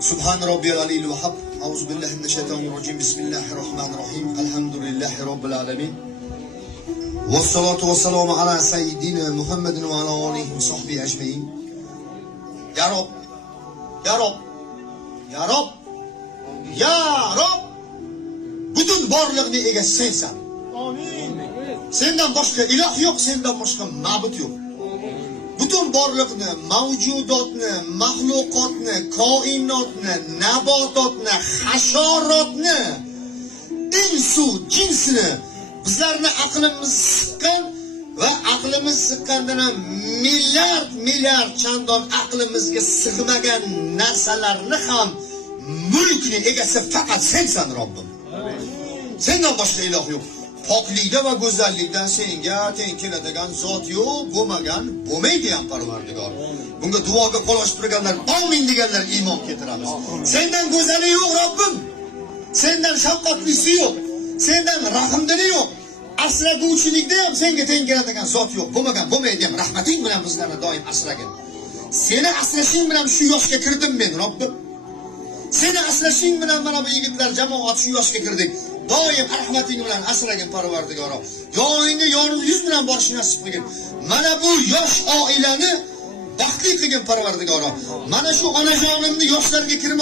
Subhan robbiyal aliyil vahhab. Auzu billahi minash-shaytonir rojim. Bismillahirrohmanirrohim. Alhamdulillahi robbil alamin. Vassalatu vassalamu ala sayyidina Muhammadin va ala alihi va sahbihi ajmain. Ya Rob. Ya Rob. Ya Rob. Ya Rob. Butun borliqni egasi sensan. Amin. Sendan boshqa iloh yo'q, sendan boshqa ma'bud yo'q. Butun borliqni, mavjudotni, mahluqotni, koinotni, nabototni, hasharotni, insu jinsini bizlarni aqlimiz siqqan va aqlimiz siqqandan ham milliard chandon aqlimizga sig'magan narsalarni ham mulkni egasi faqat sensan Robbim. Sendan boshqa iloh yo'q. Poklikda va go'zallikdan senga teng keladigan zot yo'q, bo'lmagan, bo'lmaydi ham Parvardigor. Bunga duoga qo'l ochib turganlar, amin deganlar iymon keltiramiz. Sendan go'zali yo'q Robbim. Sendan shafqatlisi yo'q. Sendan rahmdili yo'q. Asraguvchilikda ham senga teng keladigan zot yo'q. Bo'lmagan, bo'lmaydi ham. Rahmating bilan bizlarni doim asragin. Seni asrashing bilan shu yoshga kirdim men Robbim. Seni asrashing bilan mana bu yigitlar jamoat shu yoshga kirdik. Doim rahmating bilan asragin Parvardigor. Yoningga yorug' yuz bilan borishni nasib qilgin. Mana bu yosh oilani baxtli qilgin Parvardigor. Mana shu onajonimni yoshlarga kirmoq